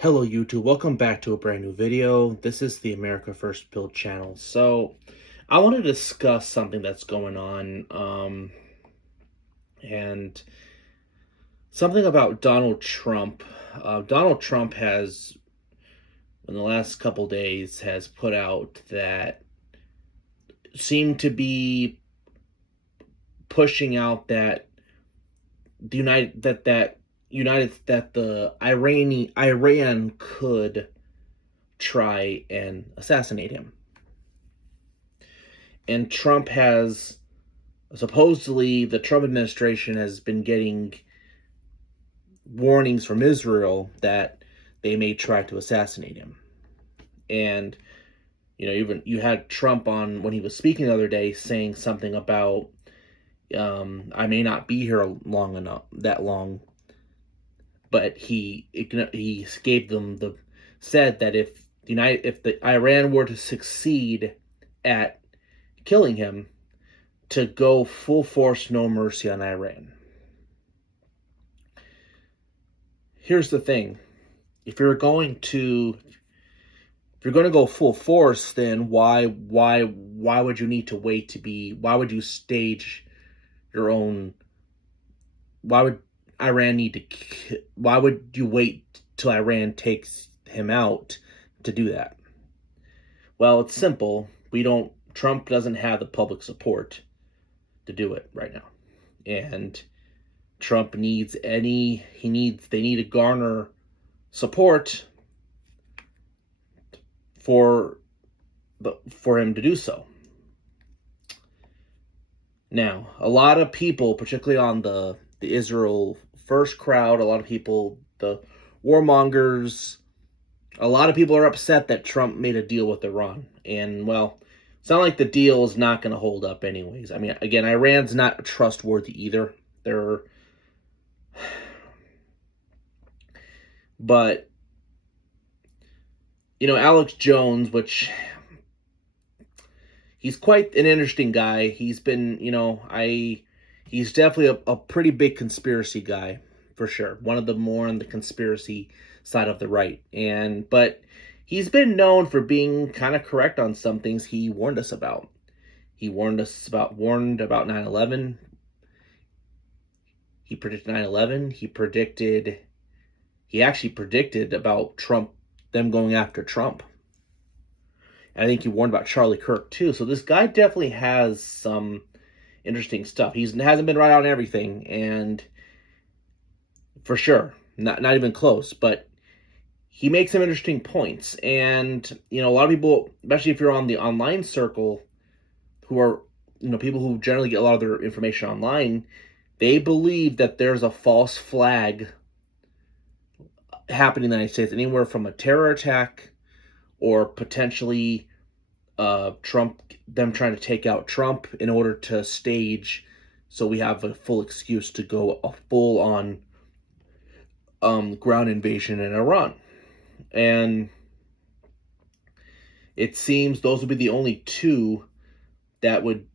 Hello YouTube, welcome back to a brand new video. This is the America First Build channel. So I want to discuss something that's going on and something about Donald Trump. Donald Trump has, in the last couple days, has put out that seemed to be pushing out that the Iran could try and assassinate him. And Trump has supposedly, the Trump administration has been getting warnings from Israel that they may try to assassinate him. And even you had Trump on when he was speaking the other day saying something about I may not be here that long, but he gave them said that if the Iran were to succeed at killing him, to go full force, no mercy on Iran. Here's the thing: if you're going to go full force, then why would you need to wait to be? Why would you stage your own? Why would Iran need to? Why would you wait till Iran takes him out to do that? Well, it's simple. Trump doesn't have the public support to do it right now, and Trump they need to garner support for him to do so. Now, a lot of people, particularly on the Israel First crowd, a lot of people, the warmongers, a lot of people are upset that Trump made a deal with Iran. And, well, it's not like the deal is not going to hold up anyways. I mean, again, Iran's not trustworthy either. But, Alex Jones, which he's quite an interesting guy. He's been, he's definitely a pretty big conspiracy guy, for sure. One of the more on the conspiracy side of the right. But he's been known for being kind of correct on some things he warned us about. He warned about 9/11. He predicted 9/11. He actually predicted about Trump, them going after Trump. I think he warned about Charlie Kirk too. So this guy definitely has some interesting stuff. He hasn't been right on everything, and for sure, not even close. But he makes some interesting points. And a lot of people, especially if you're on the online circle, who are people who generally get a lot of their information online, they believe that there's a false flag happening in the United States, anywhere from a terror attack or potentially them trying to take out Trump in order to stage, so we have a full excuse to go a full-on ground invasion in Iran. And it seems those would be the only two that would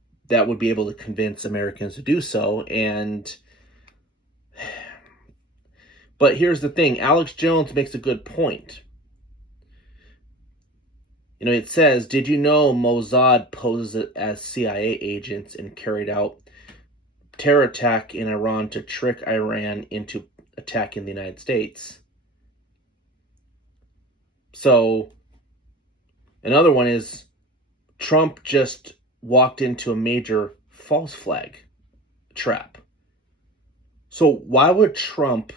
be able to convince Americans to do so. But here's the thing: Alex Jones makes a good point. It says, did you know Mossad poses as CIA agents and carried out terror attack in Iran to trick Iran into attacking the United States? So, another one is Trump just walked into a major false flag trap. So why would Trump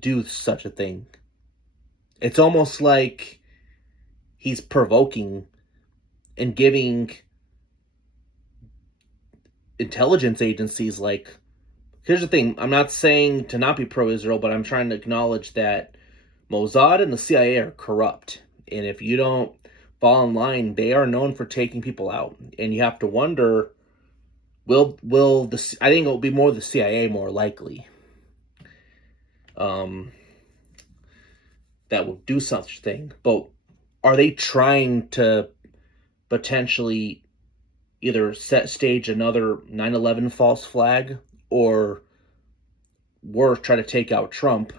do such a thing? It's almost like he's provoking and giving intelligence agencies, like, here's the thing, I'm not saying to not be pro-Israel, but I'm trying to acknowledge that Mossad and the CIA are corrupt. And if you don't fall in line, they are known for taking people out. And you have to wonder, I think it'll be more the CIA, more likely, that will do such thing. But are they trying to potentially either stage another 9/11 false flag, or worse, try to take out Trump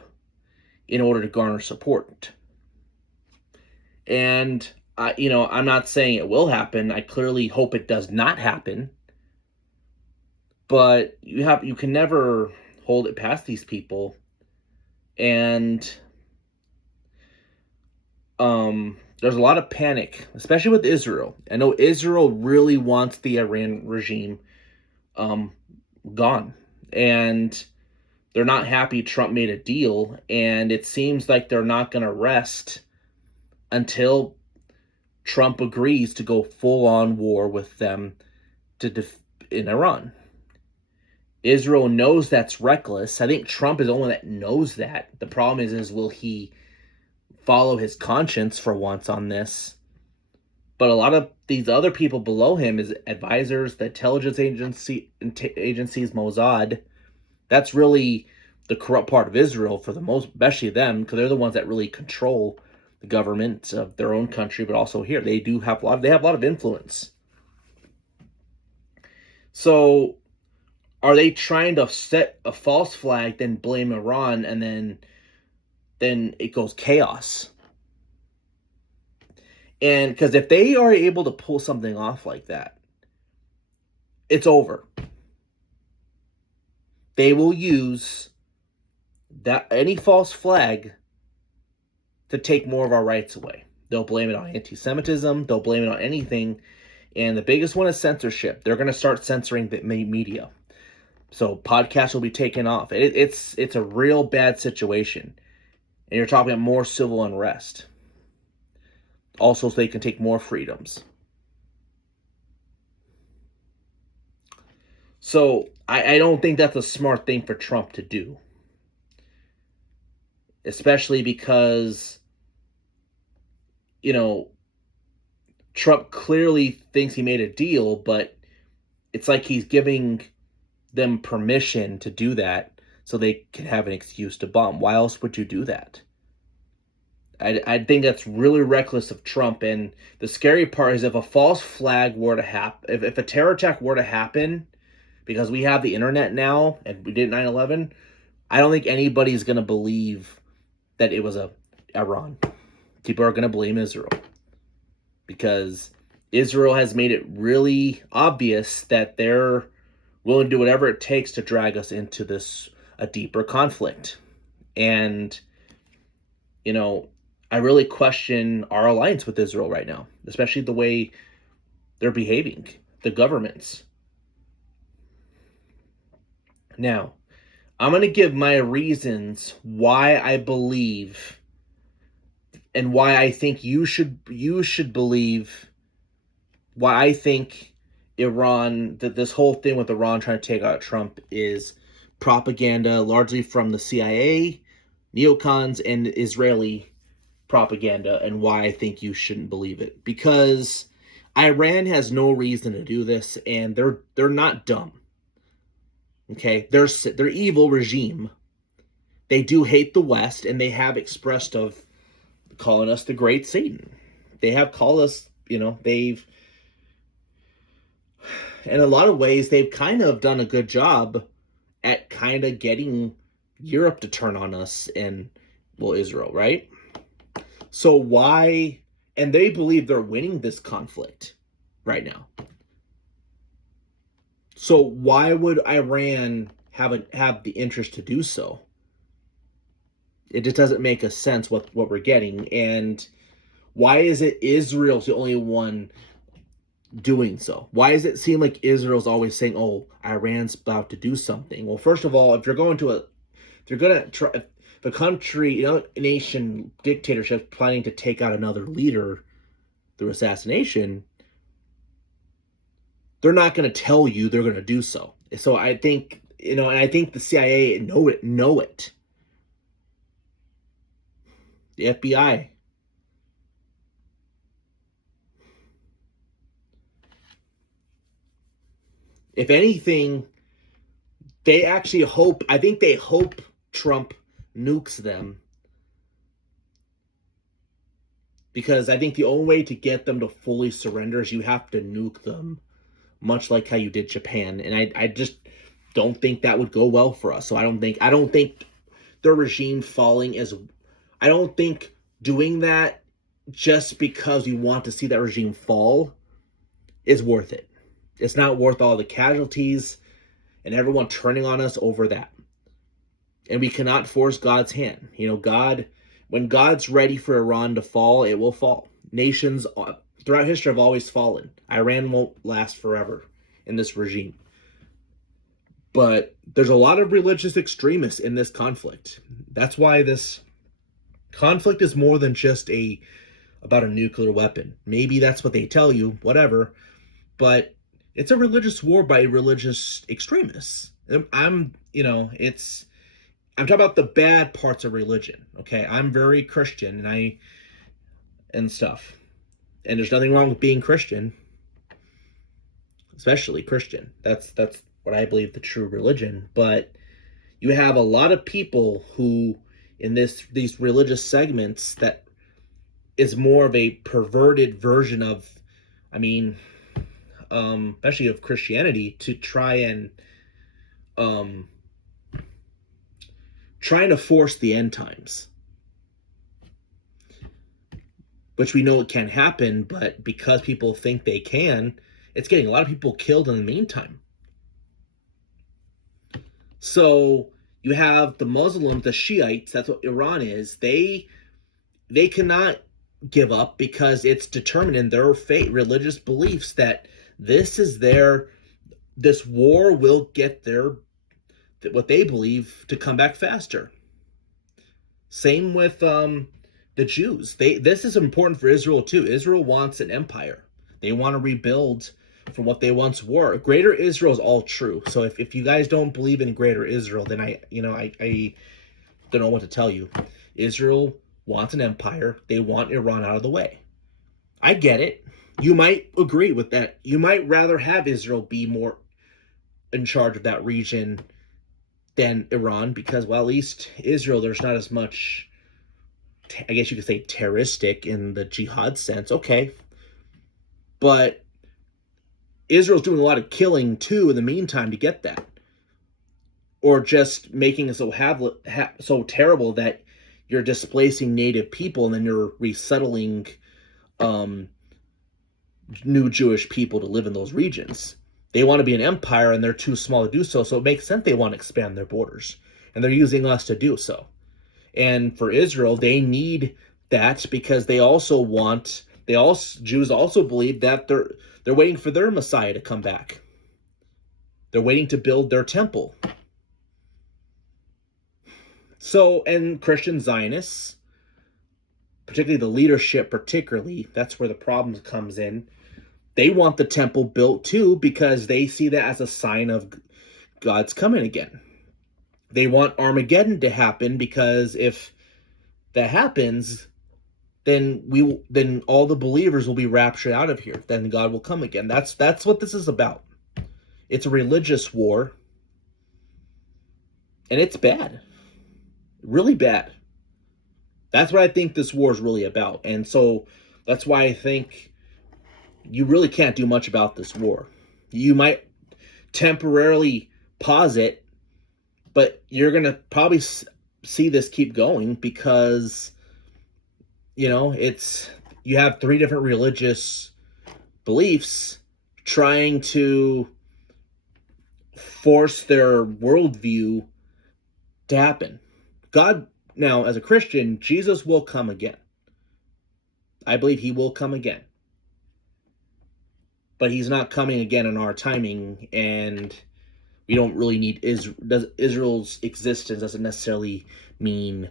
in order to garner support. And I'm not saying it will happen. I clearly hope it does not happen. But you can never hold it past these people. And there's a lot of panic, especially with Israel. I know Israel really wants the Iran regime gone. And they're not happy Trump made a deal. And it seems like they're not going to rest until Trump agrees to go full-on war with them in Iran. Israel knows that's reckless. I think Trump is the only one that knows that. The problem is will he follow his conscience for once on this? But a lot of these other people below him, his advisors, the intelligence agencies, Mossad, that's really the corrupt part of Israel for the most, especially them, because they're the ones that really control the government of their own country, but also here. They have a lot of influence. So are they trying to set a false flag, then blame Iran, and then it goes chaos? And because if they are able to pull something off like that, it's over. They will use that any false flag to take more of our rights away. They'll blame it on anti-Semitism. They'll blame it on anything. And the biggest one is censorship. They're going to start censoring the media. So podcasts will be taken off. It's a real bad situation. And you're talking about more civil unrest. Also, so they can take more freedoms. So I don't think that's a smart thing for Trump to do. Especially because, Trump clearly thinks he made a deal, but it's like he's giving them permission to do that so they can have an excuse to bomb. Why else would you do that? I think that's really reckless of Trump. And the scary part is if a false flag were to happen, if a terror attack were to happen, because we have the internet now and we did 9/11, I don't think anybody's going to believe that it was Iran. People are going to blame Israel because Israel has made it really obvious that they're willing to do whatever it takes to drag us into a deeper conflict. And, I really question our alliance with Israel right now, especially the way they're behaving, the governments. Now, I'm going to give my reasons why I believe and why I think you should believe, why I think Iran, that this whole thing with Iran trying to take out Trump is propaganda, largely from the CIA, neocons, and Israeli propaganda, and why I think you shouldn't believe it. Because Iran has no reason to do this, and they're not dumb. Okay, they're evil regime. They do hate the West, and they have expressed of calling us the Great Satan. They have called us, they've, in a lot of ways, they've kind of done a good job at kind of getting Europe to turn on us and, Israel, right? So why, and they believe they're winning this conflict right now. So why would Iran have the interest to do so? It just doesn't make a sense what we're getting. And why is it Israel's the only one doing so? Why does it seem like Israel's always saying, "Oh, Iran's about to do something"? Well, first of all, if you're going to try, if the country, nation dictatorship planning to take out another leader through assassination, they're not going to tell you they're going to do so. So I think, and I think the CIA know it. The FBI. If anything, I think they hope Trump nukes them. Because I think the only way to get them to fully surrender is you have to nuke them, much like how you did Japan. And I just don't think that would go well for us. So I don't think their regime falling I don't think doing that just because we want to see that regime fall is worth it. It's not worth all the casualties and everyone turning on us over that. And we cannot force God's hand. When God's ready for Iran to fall, it will fall. Nations throughout history have always fallen. Iran won't last forever in this regime. But there's a lot of religious extremists in this conflict. That's why this conflict is more than just about a nuclear weapon. Maybe that's what they tell you, whatever. But it's a religious war by religious extremists. I'm talking about the bad parts of religion. Okay, I'm very Christian and stuff. And there's nothing wrong with being Christian, especially Christian. That's what I believe the true religion. But you have a lot of people who in these religious segments that is more of a perverted version of, especially of Christianity, to trying to force the end times, which we know it can happen, but because people think they can, it's getting a lot of people killed in the meantime. So you have the Muslims, the Shiites, that's what Iran is. They cannot give up because it's determined in their fate, religious beliefs, that this war will get what they believe to come back faster. Same with the Jews. This is important for Israel too. Israel wants an empire. They want to rebuild from what they once were. Greater Israel is all true. So if you guys don't believe in Greater Israel, then I don't know what to tell you. Israel wants an empire. They want Iran out of the way. I get it. You might agree with that. You might rather have Israel be more in charge of that region than Iran, because, well, at least Israel, there's not as much, I guess you could say, terroristic in the jihad sense. Okay. But Israel's doing a lot of killing, too, in the meantime to get that. Or just making it so terrible that you're displacing native people and then you're resettling new Jewish people to live in those regions. They want to be an empire and they're too small to do so, so it makes sense they want to expand their borders. And they're using us to do so. And for Israel, they need that because Jews also believe that they're waiting for their Messiah to come back. They're waiting to build their temple. So, and Christian Zionists, particularly the leadership, that's where the problem comes in. They want the temple built too because they see that as a sign of God's coming again. They want Armageddon to happen because if that happens, then all the believers will be raptured out of here. Then God will come again. That's what this is about. It's a religious war, and it's bad, really bad. That's what I think this war is really about, and so that's why I think you really can't do much about this war. You might temporarily pause it, but you're going to probably see this keep going because, you have three different religious beliefs trying to force their worldview to happen. Now, as a Christian, Jesus will come again. I believe he will come again. But he's not coming again in our timing, and we don't really need Israel's existence doesn't necessarily mean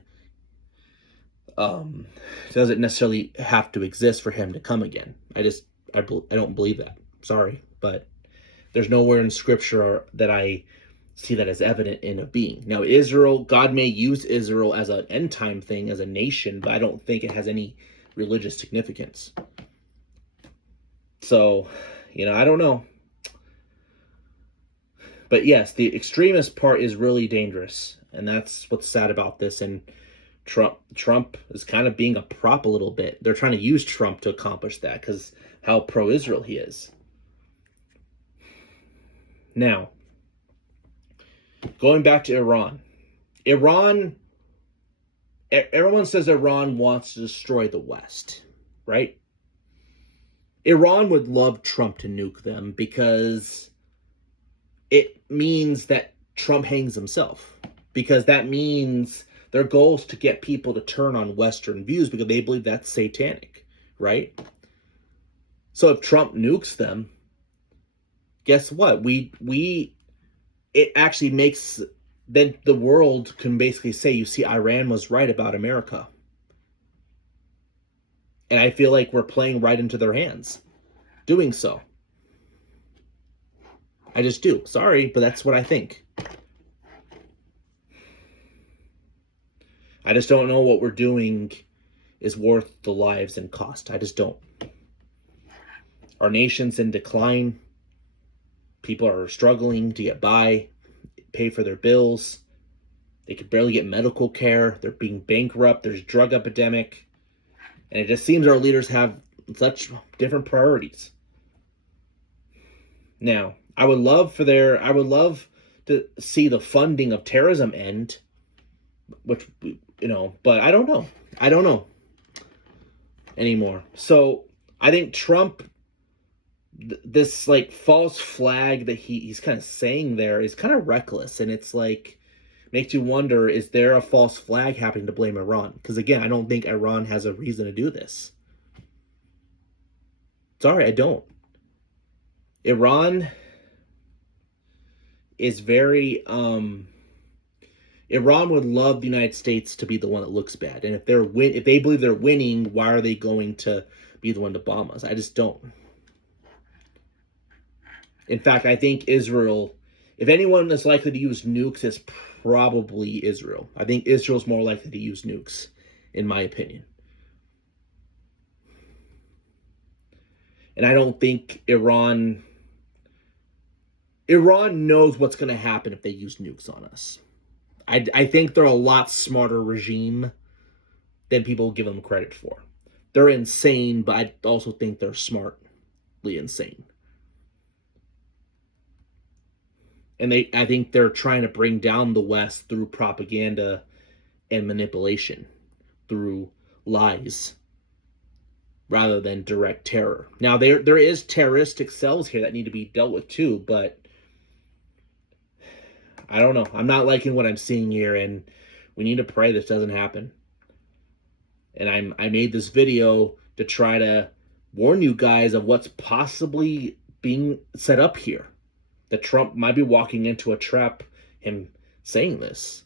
doesn't necessarily have to exist for him to come again. I don't believe that. Sorry, but there's nowhere in Scripture that I see that as evident in a being. Now, God may use Israel as an end time thing, as a nation, but I don't think it has any religious significance. So, I don't know. But yes, the extremist part is really dangerous, and that's what's sad about this. And Trump is kind of being a prop a little bit. They're trying to use Trump to accomplish that because how pro-Israel he is. Now, going back to Iran everyone says Iran wants to destroy the West, right? Iran would love Trump to nuke them because it means that Trump hangs himself. Because that means their goal is to get people to turn on Western views because they believe that's satanic, right? So if Trump nukes them, guess what? It actually makes, then the world can basically say, you see, Iran was right about America. And I feel like we're playing right into their hands doing so. I just do. Sorry, but that's what I think. I just don't know what we're doing is worth the lives and cost. I just don't. Our nation's in decline. People are struggling to get by, pay for their bills. They can barely get medical care. They're being bankrupt. There's a drug epidemic. And it just seems our leaders have such different priorities. Now, I would love to see the funding of terrorism end, which, but I don't know. I don't know anymore. So I think Trump, this like false flag that he's kind of saying there is kind of reckless. And it's like, makes you wonder, is there a false flag happening to blame Iran? Because again, I don't think Iran has a reason to do this. Sorry, I don't. Iran is very, Iran would love the United States to be the one that looks bad. And if they believe they're winning, why are they going to be the one to bomb us? I just don't. In fact, I think Israel, if anyone is likely to use nukes, it's probably Israel. I think Israel's more likely to use nukes, in my opinion. And I don't think Iran knows what's going to happen if they use nukes on us. I think they're a lot smarter regime than people give them credit for. They're insane, but I also think they're smartly insane. And I think they're trying to bring down the West through propaganda and manipulation, through lies, rather than direct terror. Now, there is terroristic cells here that need to be dealt with too, but I don't know. I'm not liking what I'm seeing here, and we need to pray this doesn't happen. And I made this video to try to warn you guys of what's possibly being set up here. That Trump might be walking into a trap, him saying this.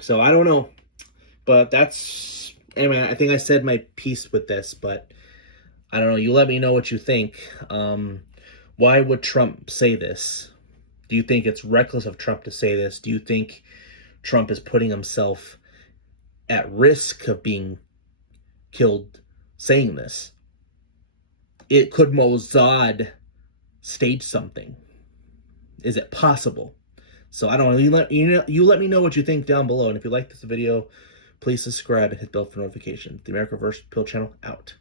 So I don't know. But anyway, I think I said my piece with this, but I don't know. You let me know what you think. Why would Trump say this? Do you think it's reckless of Trump to say this? Do you think Trump is putting himself at risk of being killed saying this? Could Mossad stage something? Is it possible? So I don't know. You let me know what you think down below. And if you like this video, please subscribe and hit the bell for notifications. The America vs. Pill channel out.